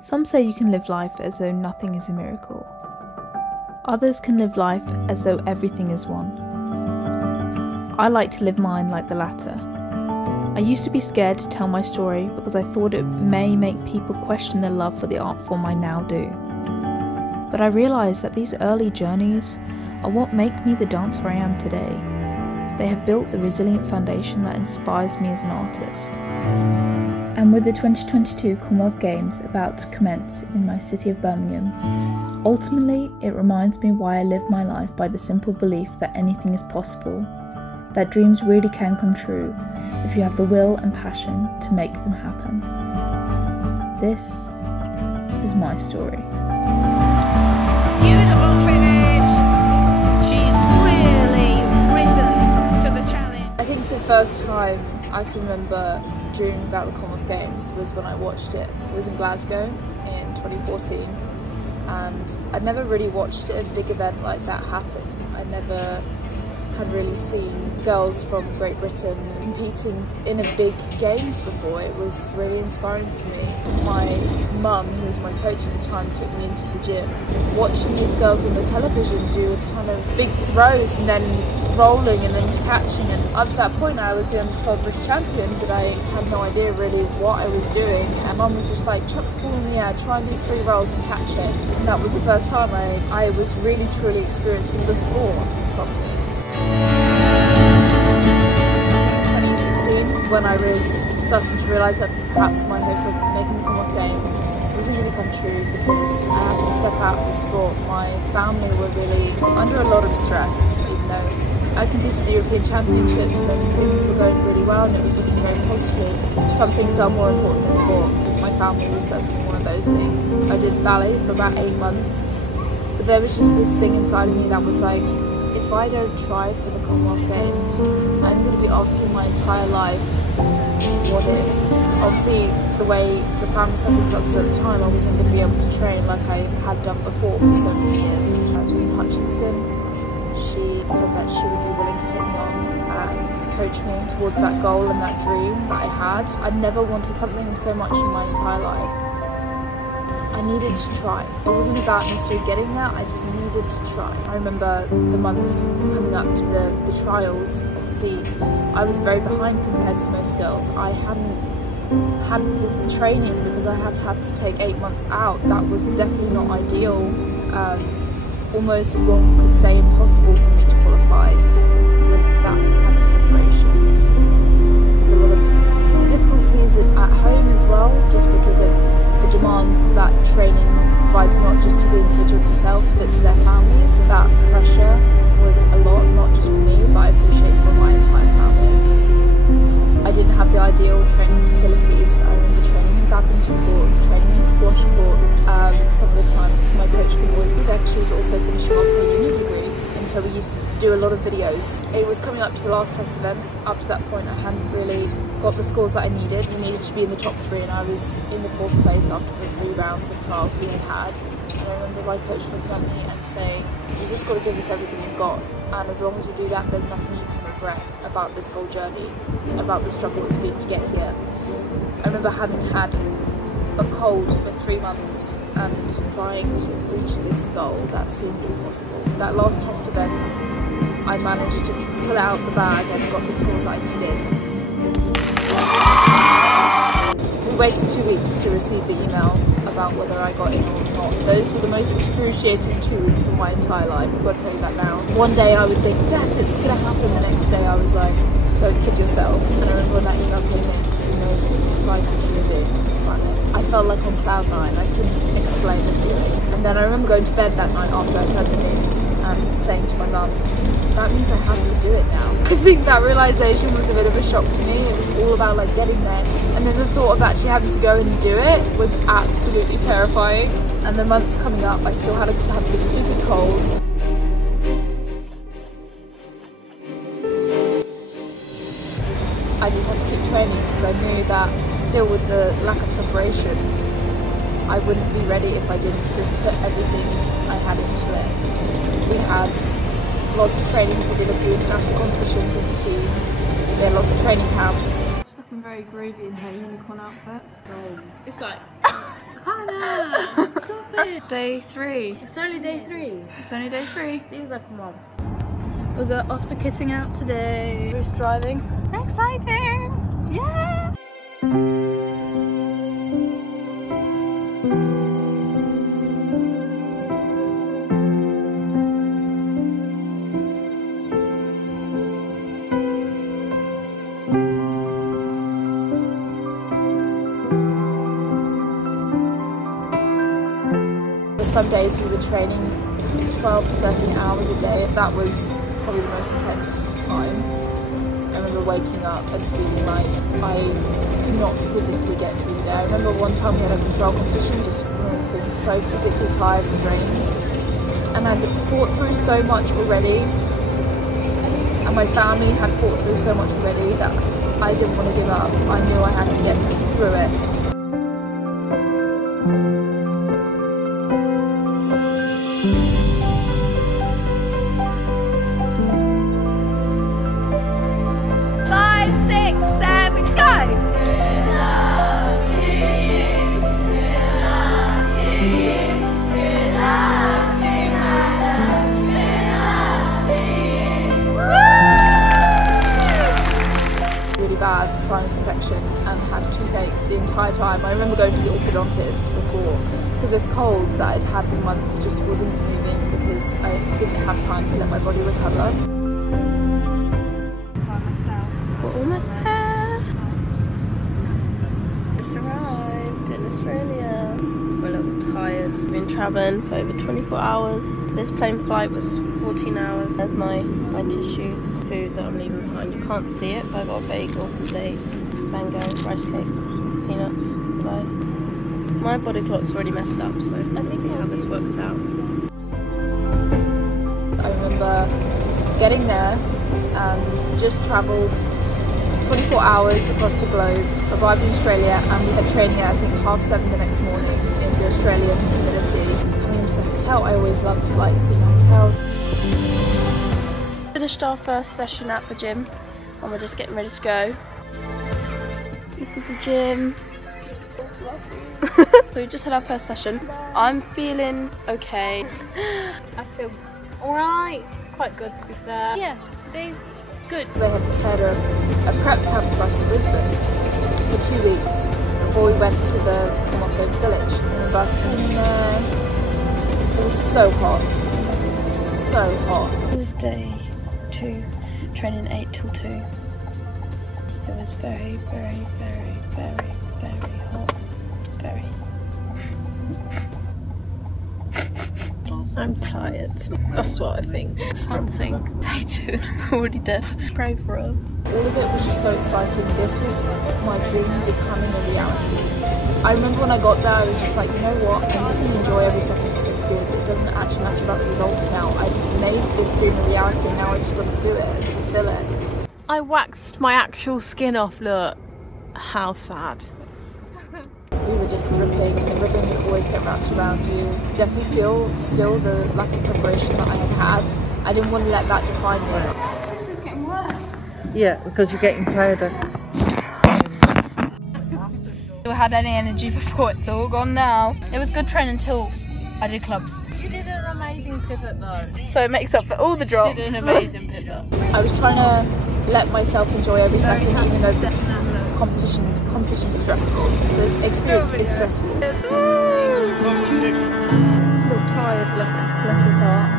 Some say you can live life as though nothing is a miracle. Others can live life as though everything is one. I like to live mine like the latter. I used to be scared to tell my story because I thought it may make people question their love for the art form I now do. But I realised that these early journeys are what make me the dancer I am today. They have built the resilient foundation that inspires me as an artist. And with the 2022 Commonwealth Games about to commence in my city of Birmingham, ultimately it reminds me why I live my life by the simple belief that anything is possible, that dreams really can come true if you have the will and passion to make them happen. This is my story. Beautiful finish! She's really risen to the challenge. I think the first time I can remember dreaming about the Commonwealth Games was when I watched it. It was in Glasgow in 2014, and I'd never really watched a big event like that happen. I never had really seen girls from Great Britain competing in a big games before. It was really inspiring for me. My mum, who was my coach at the time, took me into the gym. Watching these girls on the television do a ton of big throws and then rolling and then catching, and up to that point I was the under-12 British champion, but I had no idea really what I was doing. And mum was just like, chuck the ball in the air, try and do 3 rolls and catch it. And that was the first time I was really truly experiencing the sport properly. 2016, when I was starting to realise that perhaps my hope of making the Commonwealth Games wasn't going to come true because I had to step out of the sport. My family were really under a lot of stress, even though I competed at the European Championships and things were going really well and it was looking very positive. Some things are more important than sport. My family was certainly one of those things. I did ballet for about 8 months, but there was just this thing inside of me that was like, if I don't try for the Commonwealth Games, I'm going to be asking my entire life, what if? Obviously, the way the family circumstances at the time, I wasn't going to be able to train like I had done before for so many years. Hutchinson, she said that she would be willing to take me on and to coach me towards that goal and that dream that I had. I'd never wanted something so much in my entire life. I needed to try. It wasn't about necessarily getting there, I just needed to try. I remember the months coming up to the trials. Obviously, I was very behind compared to most girls. I hadn't had the training because I had to take 8 months out. That was definitely not ideal. Almost one could say impossible for me to qualify with that type of preparation. There's a lot of difficulties at home as well, just because of the demands that training provides, not just to the individual themselves but to their families. That pressure was a lot, not just for me, but I appreciate for my entire family. I didn't have the ideal training facilities. I remember training in badminton courts, training in squash courts some of the time because my coach could always be there because she was also finishing off her uni degree. And so we used to do a lot of videos. It was coming up to the last test event. Up to that point I hadn't really got the scores that I needed. You needed to be in the top 3 and I was in the 4th place after the 3 rounds of trials we had. And I remember my coach looking at me and saying, you just got to give this everything you've got, and as long as you do that there's nothing you can regret about this whole journey, about the struggle it's been to get here. I remember having had a cold for 3 months and trying to reach this goal that seemed impossible. That last test event I managed to pull out the bag and got the scores that I needed. We waited 2 weeks to receive the email about whether I got in or not. Those were the most excruciating 2 weeks of my entire life, I've got to tell you that now. One day I would think, yes, it's gonna happen. The next day I was like, don't kid yourself. And I remember when that email came in, it's the most excited human being on this planet. I felt like on cloud 9, I couldn't explain the feeling. And then I remember going to bed that night after I'd heard the news and saying to my mum, that means I have to do it now. I think that realisation was a bit of a shock to me. It was all about like getting there. And then the thought of actually having to go and do it was absolutely terrifying. And the months coming up, I still had this stupid cold. I just had to keep training because I knew that still with the lack of preparation, I wouldn't be ready if I didn't just put everything I had into it. We had lots of trainings, we did a few international competitions as a team, we had lots of training camps. She's looking very groovy in her unicorn outfit. It's like Hannah, stop it. Day 3. It's only day 3. It's only day 3. Seems like a month. We got off to kitting out today. Just driving. Exciting! Yeah! Some days we were training 12 to 13 hours a day. That was probably the most intense time. I remember waking up and feeling like I could not physically get through the day. I remember one time we had a control competition, just feeling so physically tired and drained. And I'd fought through so much already, and my family had fought through so much already that I didn't want to give up. I knew I had to get through it. 5, 6, 7, go! Really bad sinus infection and had toothache the entire time. I remember going to the orthodontist before because this cold that I'd had for months just wasn't moving because I didn't have time to let my body recover. We're almost there. Just arrived in Australia. We're a little tired. We've been travelling for over 24 hours. This plane flight was 14 hours. There's my tissues, food that I'm leaving behind. You can't see it, but I got a bagel, some dates, mango, rice cakes, peanuts. Bye. My body clock's already messed up, so let's see how this works out. I remember getting there and just travelled 24 hours across the globe, arrived in Australia, and we had training at I think 7:30 the next morning in the Australian humidity. Coming into the hotel, I always loved seeing hotels. Finished our first session at the gym and we're just getting ready to go. This is the gym. We just had our first session. I'm feeling okay. I feel alright. Quite good to be fair. Yeah, today's good. They had prepared a prep camp for us in Brisbane for 2 weeks before we went to the Commonwealth Games village. And it was so hot. So hot. This is day 2, training 8 till 2. It was very, very, very, very, very hot. Very. I'm tired. That's what I think. Something. Day 2 and I'm already dead. Pray for us. All of it was just so exciting. This was my dream becoming a reality. I remember when I got there, I was just like, you know what? I'm just going to enjoy every second of this experience. It doesn't actually matter about the results now. I've made this dream a reality and now I just got to do it and fulfill it. I waxed my actual skin off, look. How sad. We were just dripping and the ribbon always kept wrapped around you. Definitely feel still the lack of preparation that I had. I didn't want to let that define me. It's just getting worse. Yeah, because you're getting tireder. I had any energy before, it's all gone now. It was good training until I did clubs. You did an amazing pivot though. So it makes up for all the drops. You did an amazing pivot. I was trying to let myself enjoy every second, even though the competition is stressful. The experience is stressful. He's a little tired, bless his heart.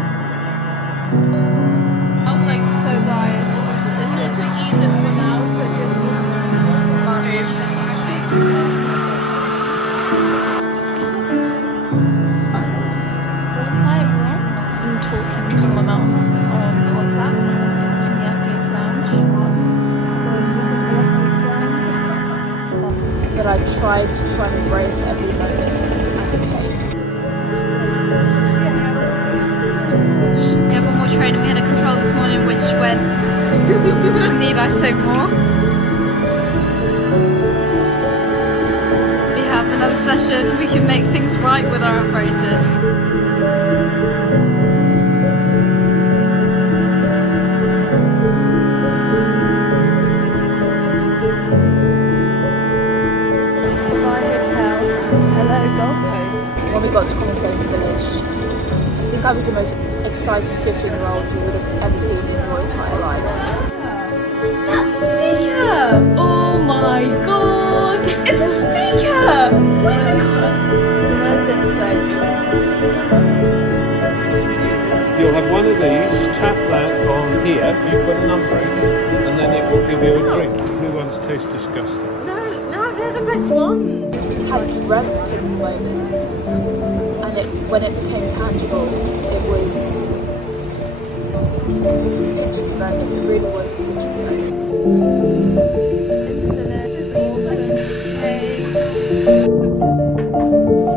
So guys, this is even for now, so just Hi everyone. I'm talking to my mum on WhatsApp in the athletes lounge. So this is the athletes lounge. But I tried to try and embrace every moment as it came. We have one more training. We had a control this morning which went need I say more? We have another session. We can make things right with our apparatus. Bye hotel. Hello Gold Coast. When we got to Commonwealth Games Village, I think I was the most excited 15-year-old you would have ever seen in your entire life. That's a speaker! Oh my god! It's a speaker! When the So where's this place? You'll have one of these, tap that on here, you put a number in, and then it will give you a drink. Who wants taste disgusting? No, they're the best one. I had dreamt of the moment, and when it became tangible, it was a pinch me moment. It really was a pinch me moment. This is awesome. Hey.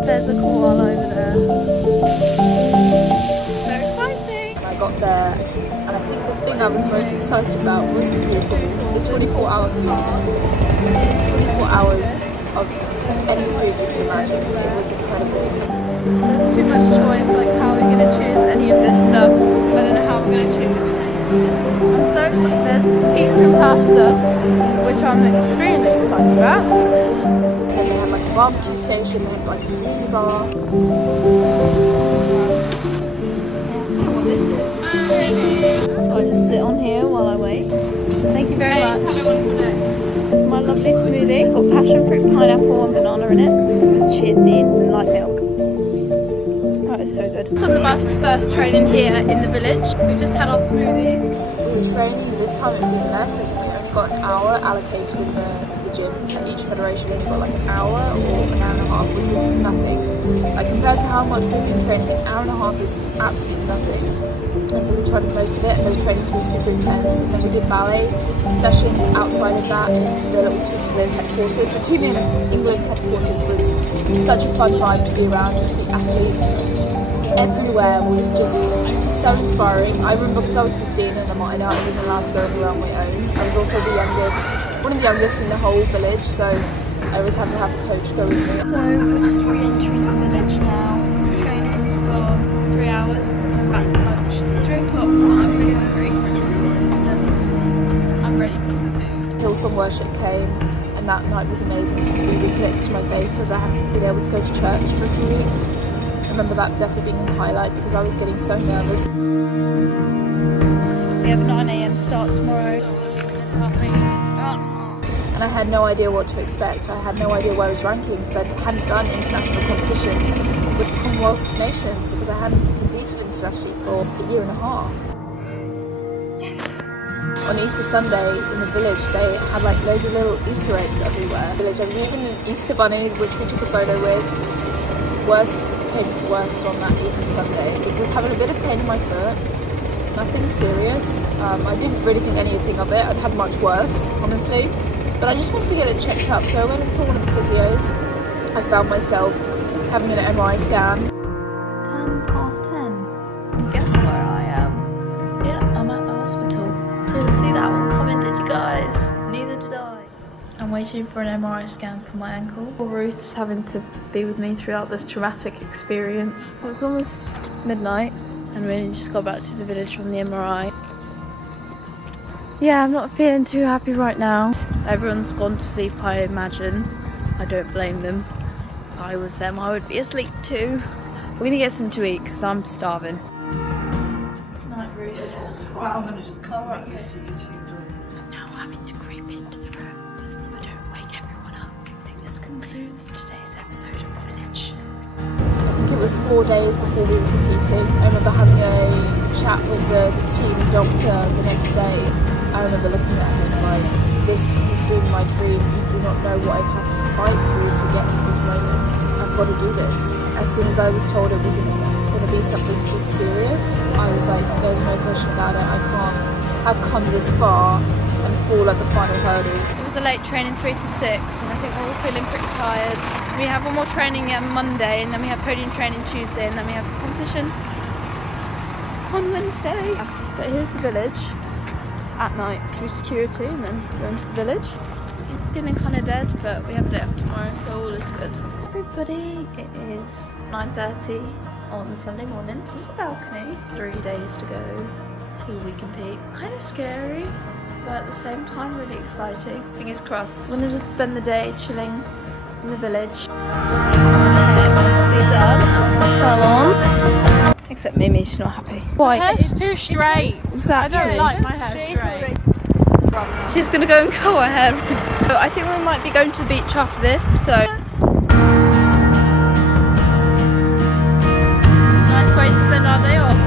There's a koala over there. So exciting. I got there, and I think the thing I was most excited about was the food. The 24-hour food. 24 hours of any food you can imagine. It was incredible. There's too much choice, like how are we going to choose any of this stuff? I don't know how we're going to choose. I'm so excited. There's pizza and pasta, which I'm extremely excited about. And they had like a barbecue station, they had like a smoothie bar. What this is. So I just sit on here while I wait. Thank you very much. It's my lovely smoothie. Got passion fruit, pineapple and banana in it. With chia seeds and light milk. That is so good. It's on the bus, first training here in the village. We've just had our smoothies. We were training, this time it was even less. I think we only got an hour allocated in the gyms. Each federation only got like an hour or an hour and a half, which was nothing. Like compared to how much we've been training, an hour and a half is absolutely nothing. And so we tried to do most of it, and those trainings were super intense. And then we did ballet sessions outside of that in the little Team England headquarters. The Team England headquarters was such a fun vibe to be around, to see athletes everywhere was just so inspiring. I remember because I was 15 and a minor, I wasn't allowed to go anywhere on my own. I was also the youngest, one of the youngest in the whole village, so I always had to have a coach go with me. So we're just re-entering the village now, training for 3 hours, coming back for lunch. It's 3 o'clock, so I'm really hungry. I'm ready for some food. Hillsong worship came, and that night was amazing just to be reconnected to my faith because I hadn't been able to go to church for a few weeks. I remember that definitely being a highlight because I was getting so nervous. We have a 9 AM start tomorrow. And I had no idea what to expect. I had no idea where I was ranking because I hadn't done international competitions with Commonwealth nations because I hadn't competed internationally for a year and a half. On Easter Sunday in the village, they had like loads of little Easter eggs everywhere. I was even an Easter bunny, which we took a photo with. Worst came to worst on that Easter Sunday. It was having a bit of pain in my foot. Nothing serious. I didn't really think anything of it. I'd had much worse, honestly. But I just wanted to get it checked up, so I went and saw one of the physios. I found myself having an MRI scan. 10:10. Guess where I am? Yeah, I'm at the hospital. Didn't see that one coming, did you guys? Neither did I. I'm waiting for an MRI scan for my ankle. Ruth's having to be with me throughout this traumatic experience. It's almost midnight and we just got back to the village from the MRI. Yeah, I'm not feeling too happy right now. Everyone's gone to sleep, I imagine. I don't blame them. If I was them, I would be asleep too. We're gonna get something to eat because I'm starving. Night, Ruth. Well, I'm going to just come back and see you two. Now I'm having to creep into the room so I don't wake everyone up. I think this concludes today's episode of The Village. I think it was 4 days before we were competing. I remember having a chat with the team doctor the next day. I remember looking at him like, this has been my dream. You do not know what I've had to fight through to get to this moment. I've got to do this. As soon as I was told it wasn't going to be something super serious, I was like, there's no question about it. I can't have come this far and fall at the final hurdle. It was a late training, 3 to 6, and I think we're all feeling pretty tired. We have one more training on Monday, and then we have podium training Tuesday, and then we have a competition on Wednesday. But here's the village at night through security, and then going to the village. I'm feeling kind of dead, but we have a day off tomorrow, so all is good. Everybody, it is 9:30 on Sunday morning. This is the balcony. 3 days to go till we compete. Kind of scary, but at the same time really exciting. Fingers crossed. I'm gonna just spend the day chilling in the village. Just keep going ahead. Except Mimi, she's not happy. My hair's too straight. Exactly. I don't like my hair straight. She's gonna go and curl her hair. So I think we might be going to the beach after this, so. Nice way to spend our day off.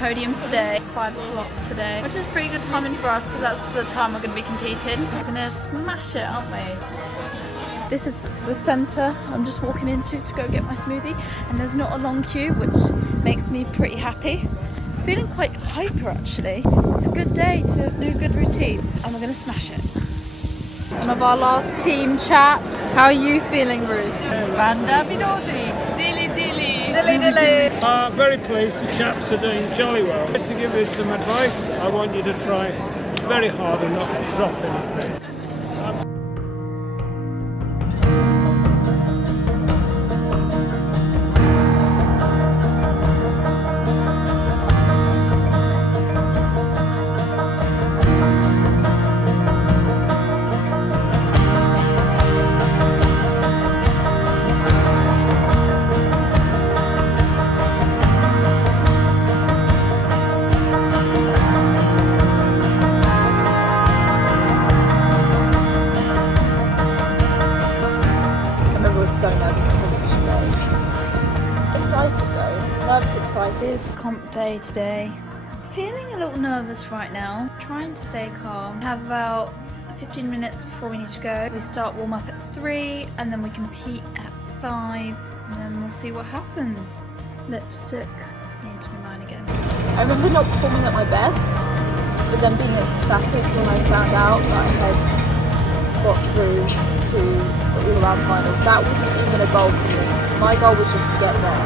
Podium today, 5 o'clock today, which is pretty good timing for us because that's the time we're going to be competing. We're going to smash it, aren't we? This is the centre I'm just walking into to go get my smoothie, and there's not a long queue, which makes me pretty happy. Feeling quite hyper actually. It's a good day to do good routines and we're going to smash it. One of our last team chats. How are you feeling, Ruth? Vanda Vidoti. Dilly dilly. Dilly dilly. Very pleased the chaps are doing jolly well. To give you some advice, I want you to try very hard and not drop anything. So nervous on competition day. Excited though, nervous, excited. It's comp day today. Feeling a little nervous right now. Trying to stay calm. We have about 15 minutes before we need to go. We start warm up at 3 and then we compete at 5 and then we'll see what happens. Lipstick. Need to be mine again. I remember not performing at my best, but then being ecstatic when I found out that I had got through to the all-around final. That wasn't even a goal for me. My goal was just to get there.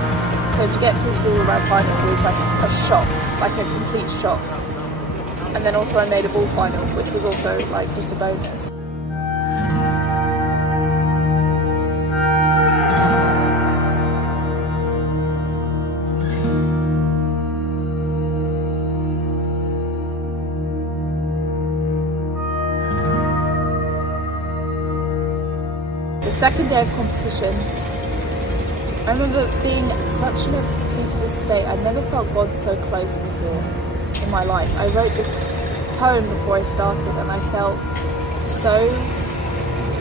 So to get through to the all-around final was like a shock, like a complete shock. And then also I made a ball final, which was also like just a bonus. The second day of competition, I remember being such in a peaceful state. I never felt God so close before in my life. I wrote this poem before I started and I felt so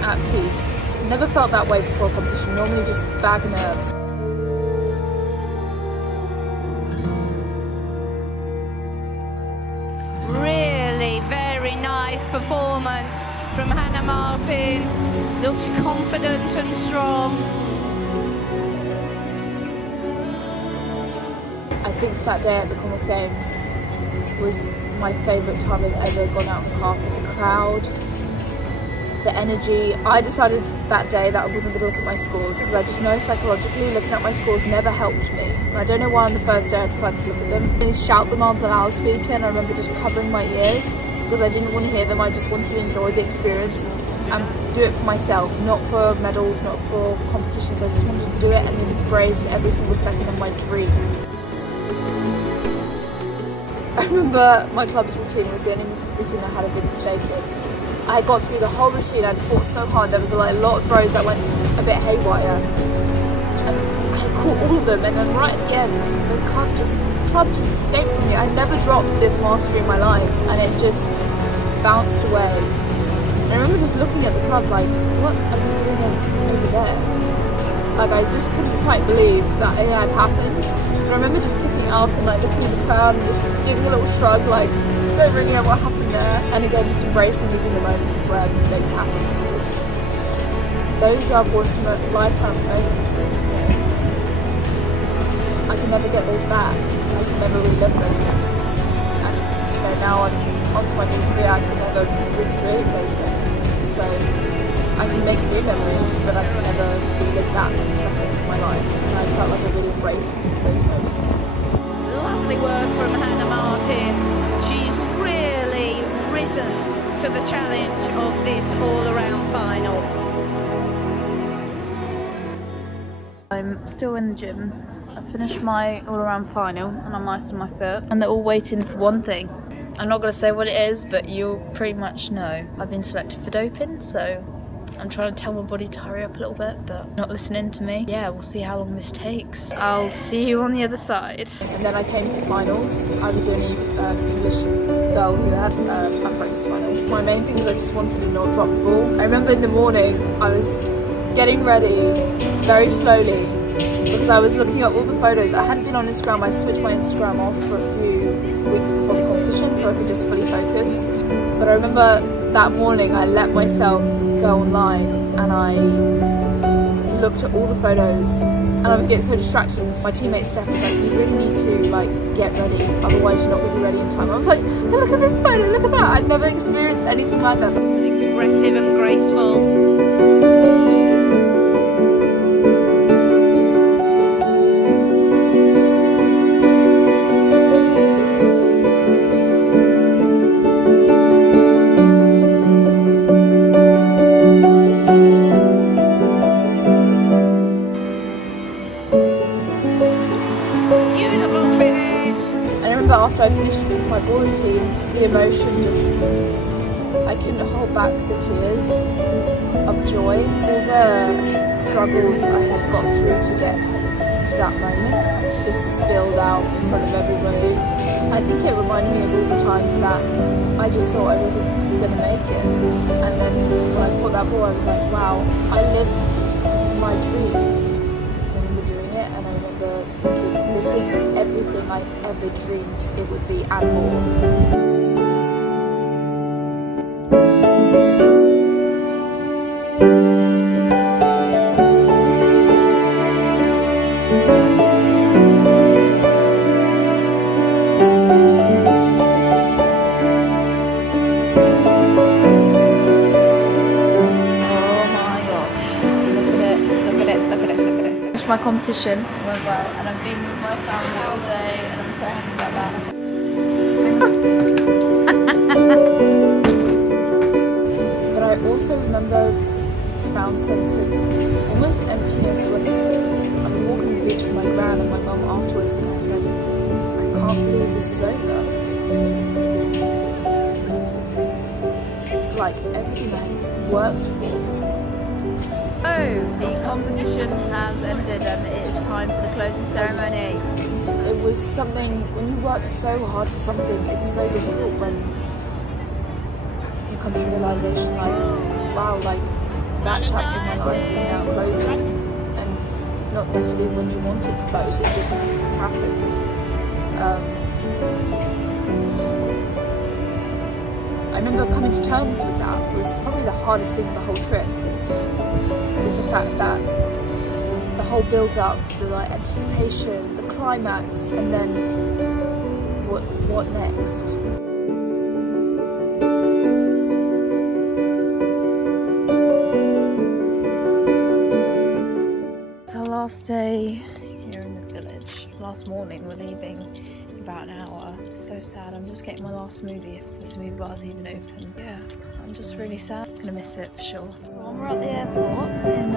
at peace. Never felt that way before a competition, normally just bag nerves. Really very nice performance from Hannah Martin. Looked confident and strong. I think that day at the Commonwealth Games was my favourite time I've ever gone out on the carpet. The crowd, the energy. I decided that day that I wasn't going to look at my scores because I just know psychologically looking at my scores never helped me. And I don't know why on the first day I decided to look at them. I shout them on the loudspeaker and I remember just covering my ears because I didn't want to hear them. I just wanted to enjoy the experience and do it for myself, not for medals, not for competitions. I just wanted to do it and embrace every single second of my dream. I remember my club's routine was the only routine I had a big mistake in. I got through the whole routine, I'd fought so hard, there was like a lot of rows that went a bit haywire. And I caught all of them, and then right at the end, the club just escaped from me. I never dropped this mastery in my life, and it just bounced away. I remember just looking at the club like, what are you doing over there? Like I just couldn't quite believe that it had happened. But I remember just picking it up and like looking at the crowd and just giving a little shrug like, don't really know what happened there. And again, just embracing even the moments where mistakes happen, because those are once in a lifetime moments, you know. I can never get those back. I can never relive those moments. And you know, now I'm onto my new career, I can never recreate those moments. So I can make new memories, but I can never relive that second in my life. And I felt like I really embraced those moments. Lovely work from Hannah Martin. She's really risen to the challenge of this all-around final. still in the gym. I finished my all-around final and I'm icing my foot. And they're all waiting for one thing. I'm not going to say what it is, but you'll pretty much know. I've been selected for doping, so I'm trying to tell my body to hurry up a little bit, but not listening to me. Yeah, we'll see how long this takes. I'll see you on the other side. And then I came to finals. I was the only English girl who had a practice final. My main thing is I just wanted to not drop the ball. I remember in the morning I was getting ready very slowly because I was looking at all the photos. I hadn't been on Instagram. I switched my Instagram off for a few weeks before the competition so I could just fully focus. But I remember that morning I let myself go online and I looked at all the photos and I was getting so distracted. My teammate Steph was like, you really need to like get ready, otherwise you're not going to be ready in time. I was like, hey, look at this photo, look at that. I'd never experienced anything like that. Expressive and graceful. After I finished my ball routine, the emotion just, I couldn't hold back the tears of joy. All the struggles I had got through to get to that moment just spilled out in front of everybody. I think it reminded me of all the times that I just thought I wasn't going to make it. And then when I caught that ball, I was like, wow, I lived my dream. I remember doing it and I remember thinking, this is everything I ever dreamed it would be and more. My competition went well and I've been with my family all day and I'm so happy about that. But I also remember a profound sense of almost emptiness when I was walking the beach with my gran and my mum afterwards and I said, I can't believe this is over. Like everything I worked for. Oh, the competition has ended and it is time for the closing ceremony. It was something, when you work so hard for something, it's so difficult when you come to the realisation like, wow, like that chapter of my life is now closing. And not necessarily when you want it to close, it just happens. I remember coming to terms with that was probably the hardest thing of the whole trip. Was the fact that the whole build-up, the like anticipation, the climax, and then what next? It's our last day here in the village. Last morning we're leaving in about an hour. It's so sad. I'm just getting my last smoothie if the smoothie bar's even open. Yeah, I'm just really sad. I'm gonna miss it for sure. We're at the airport in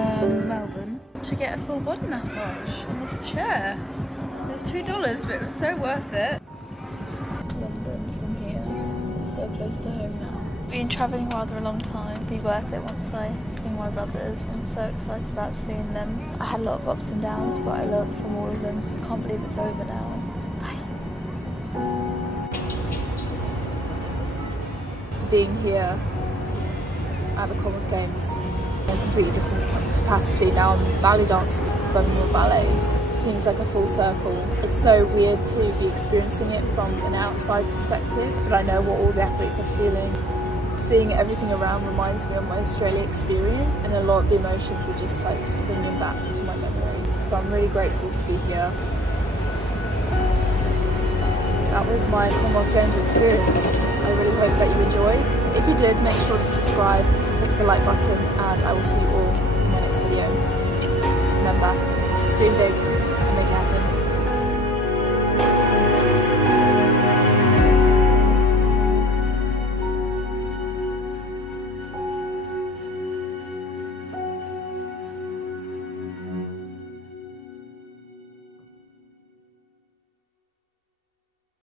Melbourne to get a full body massage on this chair. It was $2, but it was so worth it. London from here, it's so close to home now. Been travelling rather a long time. It'll be worth it once I see my brothers. I'm so excited about seeing them. I had a lot of ups and downs, but I learned from all of them, so I can't believe it's over now. Being here at the Commonwealth Games in a completely different capacity. Now I'm ballet dancing with Birmingham Ballet. Seems like a full circle. It's so weird to be experiencing it from an outside perspective, but I know what all the athletes are feeling. Seeing everything around reminds me of my Australia experience, and a lot of the emotions are just like springing back into my memory. So I'm really grateful to be here. That was my Commonwealth Games experience. I really hope that you enjoyed. If you did, make sure to subscribe, click the like button, and I will see you all in my next video. Remember, dream big and make it happen.